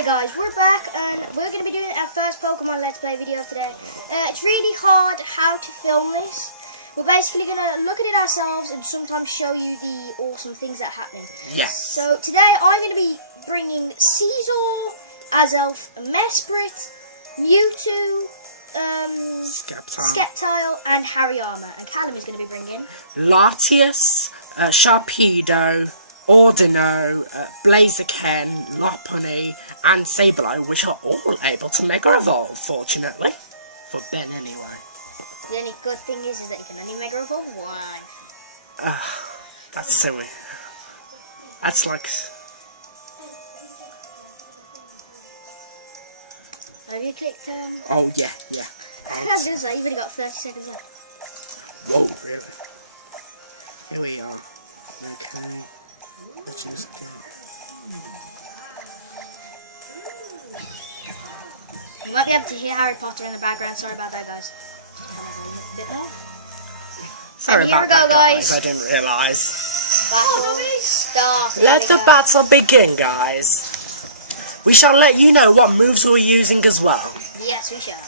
Hi guys, we're back and we're going to be doing our first Pokemon Let's Play video today. It's really hard how to film this. We're basically going to look at it ourselves and sometimes show you the awesome things that are happening. Yes. So today I'm going to be bringing Caesar, Azelf, Mesprit, Mewtwo, Sceptile and Hariyama. And Callum is going to be bringing Latias, Sharpedo, Ordino, Blaziken, Lopunny, and Sableye, which are all able to Mega Evolve, fortunately. For Ben, anyway. The only good thing is that you can only Mega Evolve one. That's so weird. That's like... Have you clicked, Oh, yeah. I was going to say, you've only got 30 seconds left. Whoa, really? Here we are. Okay. You might be able to hear Harry Potter in the background. Sorry about that, guys. Sorry about that, guys. I didn't realise. Start. Let the battle begin, guys. We shall let you know what moves we're using as well. Yes, we shall.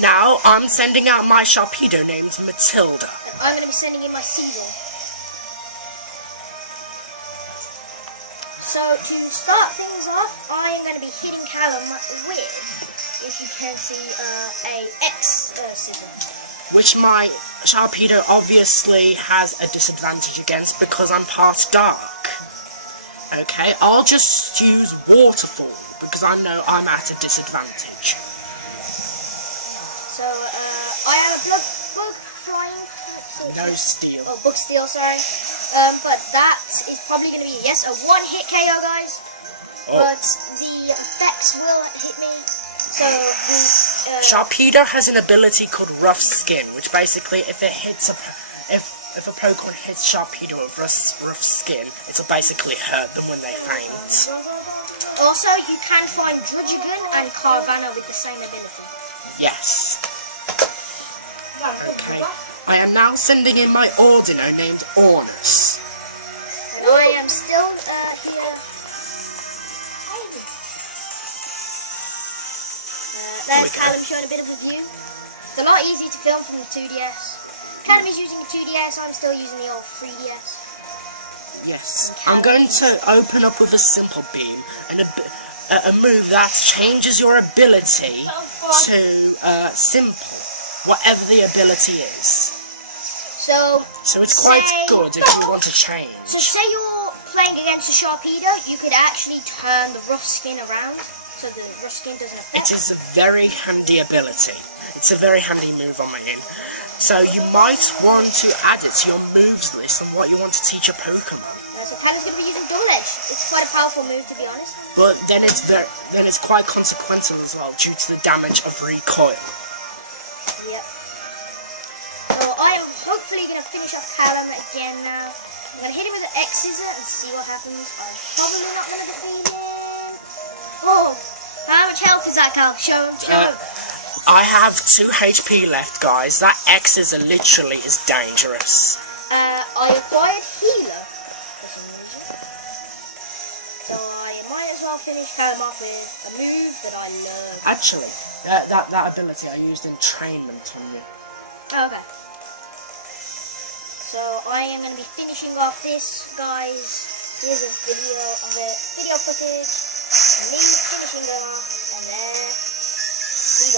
Now, I'm sending out my Sharpedo named Matilda. And I'm going to be sending in my Caesar. So, to start things off, I am going to be hitting Callum with, if you can see, a X Caesar. Which my Sharpedo obviously has a disadvantage against because I'm part dark. Okay, I'll just use Waterfall because I know I'm at a disadvantage. So, I have a bug flying. No steel. Oh, bug steel, sorry. But that is probably going to be, yes, a one-hit KO, guys. Oh. But the effects will hit me. So, his... Sharpedo has an ability called Rough Skin, which basically, if it hits if a Pokemon hits Sharpedo with rough skin, it'll basically hurt them when they faint. Also, you can find Druddigon and Carvanha with the same ability. Yes. Okay. I am now sending in my Ordino named Ornus. And I am still here. There's Callum showing a bit of a view. It's a lot easier to film from the 2DS. Callum is using the 2DS, I'm still using the old 3DS. Yes. I'm going to open up with a Simple Beam and a move that changes your ability to simple, whatever the ability is. So it's quite good if you want to change. So say you're playing against a Sharpedo, you could actually turn the rough skin around, so the rough skin doesn't affect. It is a very handy ability. It's a very handy move on my end. So you might want to add it to your moves list on what you want to teach your Pokemon. So Panda's going to be using Double Edge. It's quite a powerful move, to be honest. But then it's quite consequential as well due to the damage of recoil. Yep. So I am hopefully going to finish off Callum again now. I'm going to hit him with an X Scissor and see what happens. I'm probably not going to defeat him. Oh, how much health is that, Cal? Show him. I have 2 HP left, guys. That X Scissor literally is dangerous. I acquired Healer. So I might as well finish Callum off with a move that I love. Actually, that ability I used entrainment on you. Okay. So I am going to be finishing off this, guys. Here's a video of it. Video footage. Me finishing them off, and there we go.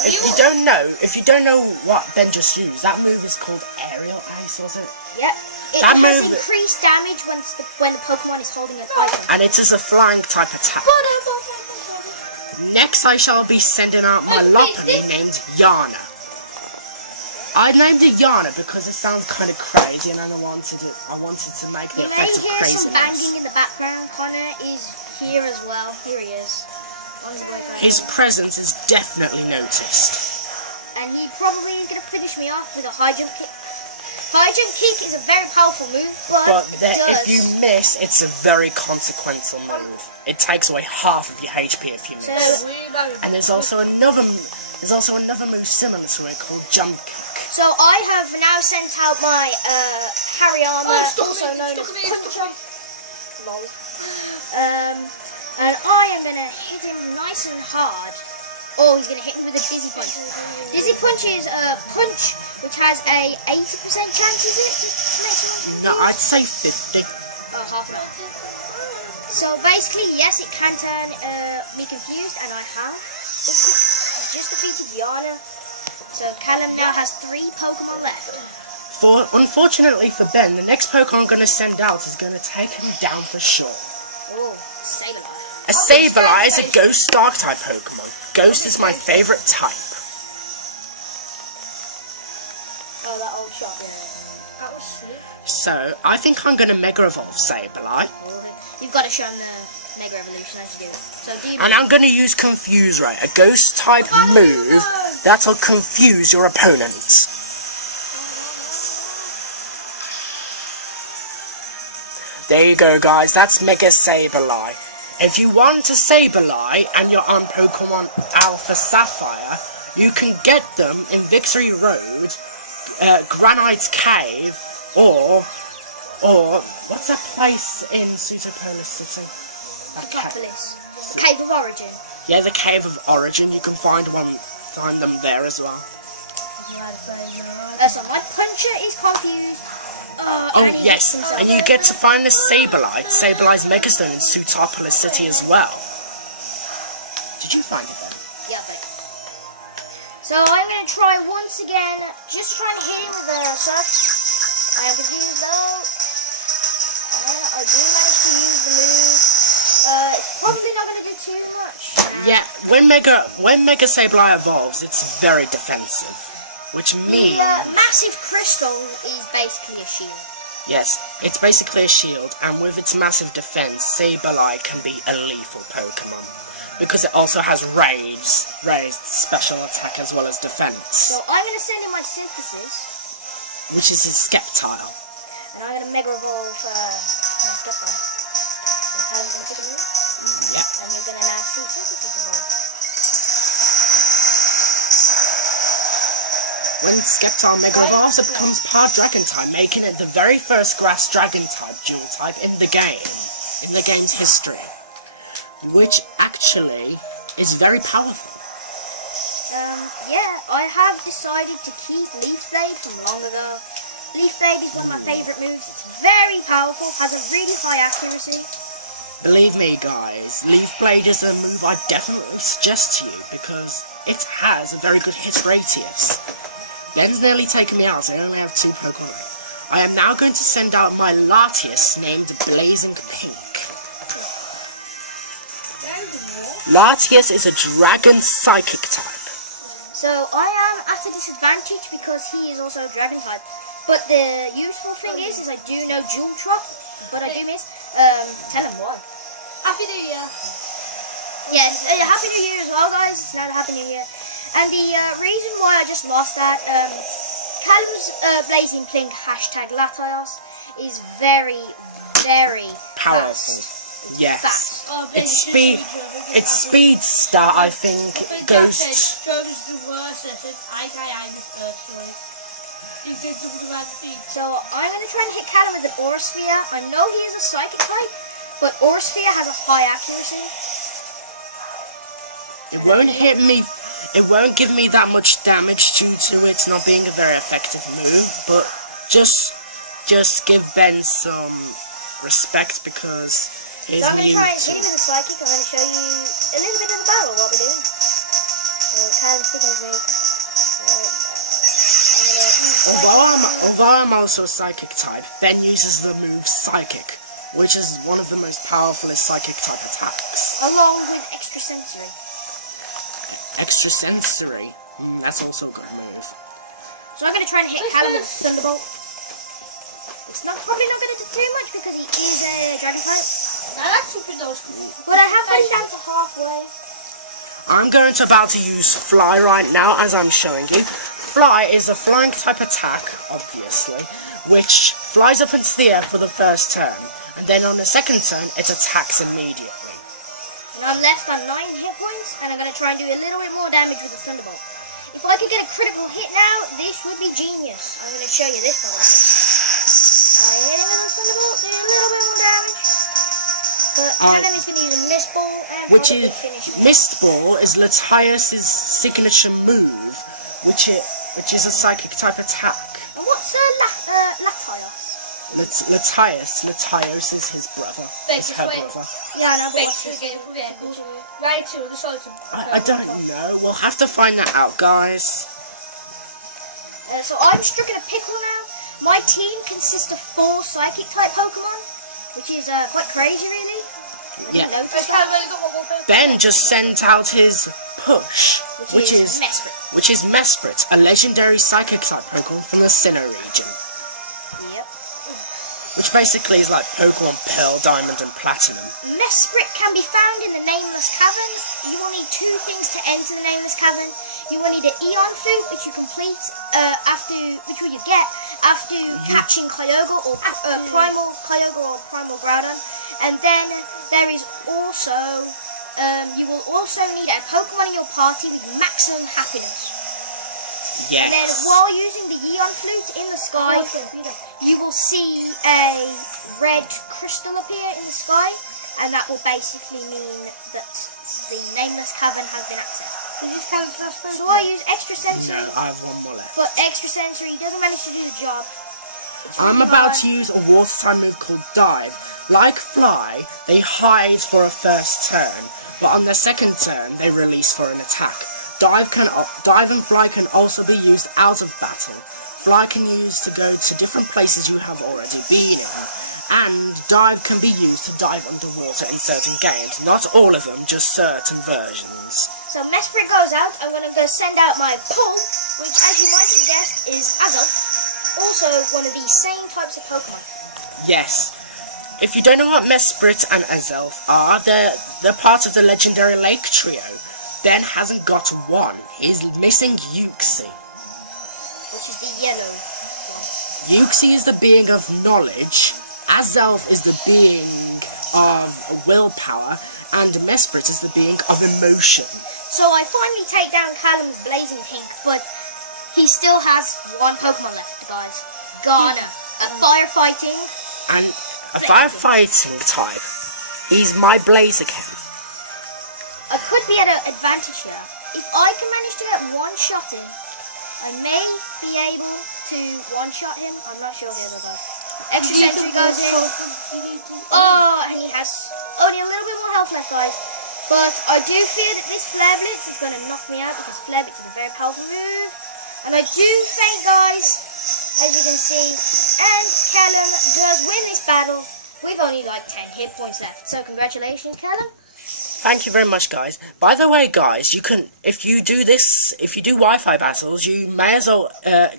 If you don't know what Ben just used, that move is called Aerial Ace, was it? Yep. It has increased damage when the Pokemon is holding its item. And it is a flying type attack. Next I shall be sending out my Lopunny named Yana. I named it Yana because it sounds kind of crazy and I wanted to make the effect of craziness. You may hear some banging in the background. Connor is here as well. Here he is. His presence is definitely noticed. And he probably is going to finish me off with a high jump kick. High jump kick is a very powerful move, but if you miss, it's a very consequential move. It takes away half of your HP if you miss. And there's also another move similar to it called jump kick. So I have now sent out my Hariyama, also known as Punch-Up. Lol. And I am going to hit him nice and hard. Oh, he's going to hit me with a Dizzy Punch. Dizzy Punch is a punch which has a 80% chance, is it? No, I'd say 50. Oh, half and half. So basically, yes, it can turn me confused, and I have. Just defeated Yada. So Callum now has 3 Pokemon left. Unfortunately for Ben, the next Pokemon I'm going to send out is going to take him down for sure. Oh, Sableye. A Sableye is a Ghost Dark type Pokemon. Ghost is my favourite type. Oh, that old shot. Yeah. That was sweet. So, I think I'm going to Mega Evolve Sableye. You've got to show him the Mega Evolution as you do it. So do you And I'm going to use Confuse Ray, a Ghost type move that'll confuse your opponent. There you go, guys. That's Mega Sableye. If you want a Sableye and you're on Pokemon Alpha Sapphire, you can get them in Victory Road, Granite's Cave, or what's that place in Pseudopolis City? Metropolis. Cave of Origin. Yeah, the Cave of Origin. You can find them there as well. So my puncher is confused. Oh yes, and you get to find the Sableye's Megastone in Pseudopolis City as well. Did you find it there? Yeah, but. So I'm going to try once again, just trying to hit him with the surf. I am confused though. I do manage to use the move. It's probably not going to do too much. Yeah, when Mega Sableye evolves, it's very defensive. Which means... The massive crystal is basically a shield. Yes, it's basically a shield, and with its massive defense, Sableye can be a lethal Pokemon. Because it also has raised special attack as well as defense. So I'm going to send in my Synthesis. Which is a Sceptile. And I'm going to Mega Evolve my Sceptile. And I'm going to pick a move. Yeah. And you're going to now see Synthesis evolve. When Sceptile Mega Evolves, it becomes part Dragon type, making it the very first Grass Dragon type dual type in the game's history, which actually is very powerful. Yeah, I have decided to keep Leaf Blade from long ago. Leaf Blade is one of my favourite moves. It's very powerful, has a really high accuracy. Believe me, guys, Leaf Blade is a move I definitely suggest to you because it has a very good hit radius. Ben's nearly taken me out, so I only have 2 Pokemon left. I am now going to send out my Latias named Blazing Pink. Latias is a Dragon Psychic type. So I am at a disadvantage because he is also a Dragon type. But the useful thing is I do know Jewel Trot, but I do miss. Tell him what. Happy New Year. Yeah, Happy New Year as well, guys. It's now the Happy New Year. And the reason why I just lost that, Callum's Blazing Pink #Latias is very, very powerful. Fast. Yes. Fast. Oh, its speed stat, I think, goes to... So I'm going to try and hit Callum with an Aura Sphere. I know he is a Psychic type, but Aura Sphere has a high accuracy. It won't hit me. It won't give me that much damage due to it not being a very effective move, but just give Ben some respect because his So I'm going to try and hit him with a Psychic. I'm going to show you a little bit of the battle, what we're doing. So Callum's picking his move. Although I'm also a Psychic type, Ben uses the move Psychic, which is one of the most powerful Psychic type attacks. Along with Extrasensory. Extrasensory? That's also a good move. So I'm going to try and hit Callum with Thunderbolt. It's probably not going to do too much because he is a Dragon type. But I have gone down to halfway. I'm about to use Fly right now, as I'm showing you. Fly is a flying type attack, obviously, which flies up into the air for the first turn, and then on the second turn, it attacks immediately. And I'm left on 9 hit points, and I'm going to try and do a little bit more damage with the Thunderbolt. If I could get a critical hit now, this would be genius. I'm going to show you this, by the way. I hit him with the Thunderbolt, do a little bit more damage. But Callum is going to use a Mist Ball and probably finish him. Mist Ball is Latias' signature move, which is a psychic type attack. And what's Latias? Latios is his brother. It's her brother. Yeah, I know. I don't know. We'll have to find that out, guys. So I'm stuck in a pickle now. My team consists of 4 psychic type Pokemon, which is quite crazy, really. Yeah. Ben just sent out his push, which is Mesprit, a legendary psychic type Pokemon from the Sinnoh region. Yep. Which basically is like Pokemon Pearl, Diamond, and Platinum. Mesprit can be found in the Nameless Cavern. You will need 2 things to enter the Nameless Cavern. You will need an Eon Flute, which you complete which will you get after catching Kyogre or Primal Kyogre or Primal Groudon. And then there is also you will also need a Pokemon in your party with maximum happiness. Yes. And then while using the Eon Flute in the sky, you will see a red crystal appear in the sky, and that will basically mean that the Nameless Cavern has been accessed. So I use Extra Sensory. No, I have 1 more left. But Extra Sensory doesn't manage to do the job. I'm about to use a water type move called Dive. Like Fly, they hide for a first turn, but on their second turn, they release for an attack. Dive and Fly can also be used out of battle. Fly can use to go to different places you have already been in, and Dive can be used to dive underwater in certain games. Not all of them, just certain versions. So Mesprit goes out. I'm going to go send out my pull, which, as you might have guessed, is Azelf. Also one of the same types of Pokemon. Yes. If you don't know what Mesprit and Azelf are, they're part of the legendary Lake Trio. Ben hasn't got 1. He's missing Uxie. Which is the yellow one. Uxie is the being of knowledge, Azelf is the being of willpower, and Mesprit is the being of emotion. So I finally take down Callum's Blazing Pink, but he still has 1 Pokemon left, guys. Garner, a firefighting. And a firefighting type. He's my Blaziken. I could be at an advantage here. If I can manage to get 1 shot in, I may be able to 1-shot him. I'm not sure the other guy. Extra Sentry goes in. Oh, and he has only a little bit more health left, guys. But I do fear that this Flare Blitz is going to knock me out, because Flare Blitz is a very powerful move. And I do think, guys, as you can see, and Callum does win this battle with only like 10 hit points left. So congratulations, Callum. Thank you very much, guys. By the way, guys, you can, if you do Wi-Fi battles, you may as well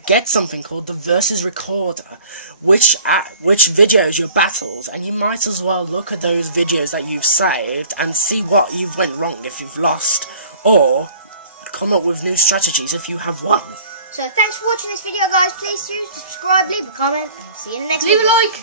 get something called the Versus Recorder, which videos your battles, and you might as well look at those videos that you've saved and see what you've went wrong if you've lost, or come up with new strategies if you have won. So thanks for watching this video, guys. Please do subscribe, leave a comment. See you in the next video. Leave a like.